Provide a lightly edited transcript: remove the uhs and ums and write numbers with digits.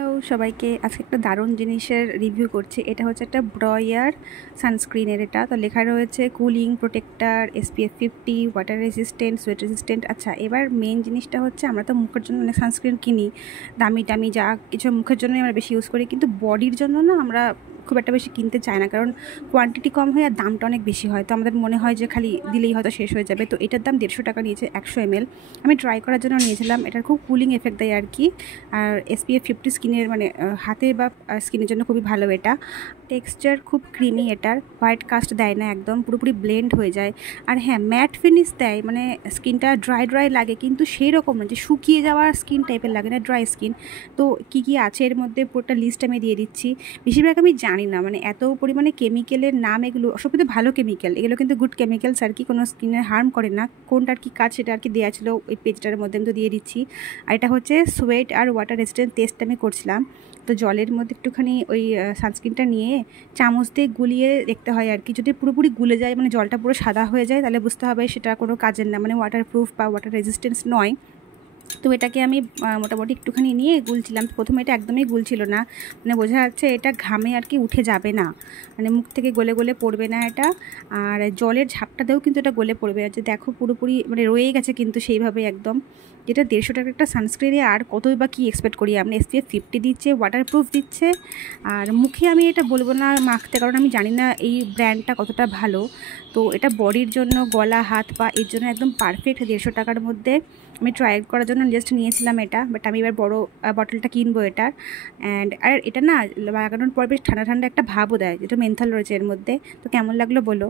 Hello সবাইকে, আজকে একটা দারুণ জিনিসের রিভিউ করছি। এটা হচ্ছে একটা ব্রয়ার সানস্ক্রিনের। এটা তো লেখা রয়েছে cooling protector, SPF 50, water resistant, sweat resistant. আচ্ছা, এবার মেন জিনিসটা হচ্ছে আমরা তো মুখের জন্য অনেক সানস্ক্রিন কিনি, দামি টামি যা কিছু মুখের জন্যই আমরা বেশি ইউজ করি, কিন্তু বডির জন্য না আমরা খুব একটা বেশি কিনতে চাই না, কারণ কোয়ান্টিটি কম হয় আর দামটা অনেক বেশি হয়। তো আমাদের মনে হয় যে খালি দিলেই হয়তো শেষ হয়ে যাবে। তো এটার দাম 150 টাকা নিয়েছে 100 ml। আমি ট্রাই করার জন্য নিয়েছিলাম। এটার খুব কুলিং এফেক্ট দেয় আর কি। আর SPF 50 স্কিনের মানে হাতে বা স্কিনের জন্য খুবই ভালো এটা। টেক্সচার খুব ক্রিমি, এটার হোয়াইট কাস্ট দেয় না, একদম পুরোপুরি ব্লেন্ড হয়ে যায়। আর হ্যাঁ, ম্যাট ফিনিশ দেয়, মানে স্কিনটা ড্রাই লাগে, কিন্তু সেই রকম না যে শুকিয়ে যাওয়ার স্কিন টাইপের লাগে না, ড্রাই স্কিন। তো কী কী আছে এর মধ্যে পুরোটা লিস্ট আমি দিয়ে দিচ্ছি। বেশিরভাগ আমি জানি না, মানে এত পরিমাণে কেমিক্যালের নাম, এগুলো সব কিন্তু ভালো কেমিক্যাল, এগুলো কিন্তু গুড কেমিক্যালস আর কি, কোনো স্কিনের হার্ম করে না। কোনটার কী কাজ সেটা আর কি দেওয়া ছিল ওই পেজটার মধ্যে, আমি তো দিয়ে দিচ্ছি। আর এটা হচ্ছে সোয়েট আর ওয়াটার রেজিস্ট্যান্ট টেস্ট আমি করছিলাম। তো জলের মধ্যে একটুখানি ওই সানস্ক্রিনটা নিয়ে চামচ দিয়ে গুলিয়ে দেখতে হয় আর কি। যদি পুরোপুরি গুলে যায়, মানে জলটা পুরো সাদা হয়ে যায়, তাহলে বুঝতে হবে সেটা কোনো কাজের না, মানে ওয়াটারপ্রুফ বা ওয়াটার রেজিস্ট্যান্স নয়। তো এটাকে আমি মোটামুটি একটুখানি নিয়ে গুলছিলাম। প্রথমে এটা একদমই গুলছিল না, মানে বোঝা যাচ্ছে এটা ঘামে আর কি উঠে যাবে না, মানে মুখ থেকে গলে গলে পড়বে না এটা। আর জলের ঝাপটাতেও কিন্তু এটা গলে পড়বে, যে দেখো পুরোপুরি মানে রয়ে গেছে কিন্তু সেইভাবে একদম। যেটা 150 টাকার একটা সানস্ক্রিনে আর কতই বা কী এক্সপেক্ট করি আমরা। SPF 50 দিচ্ছে, ওয়াটারপ্রুফ দিচ্ছে। আর মুখে আমি এটা বলবো না মাখতে, কারণ আমি জানি না এই ব্র্যান্ডটা কতটা ভালো। তো এটা বডির জন্য, গলা, হাত, পা, এর জন্য একদম পারফেক্ট। 150 টাকার মধ্যে আমি ট্রাই করার জন্য জাস্ট নিয়েছিলাম এটা, বাট আমি এবার বড় বটলটা কিনবো এটার। আর এটা না লাগানোর পর বেশ ঠান্ডা ঠান্ডা একটা ভাবও দেয়, যেটা মেন্থল রয়েছে এর মধ্যে। তো কেমন লাগলো বলো।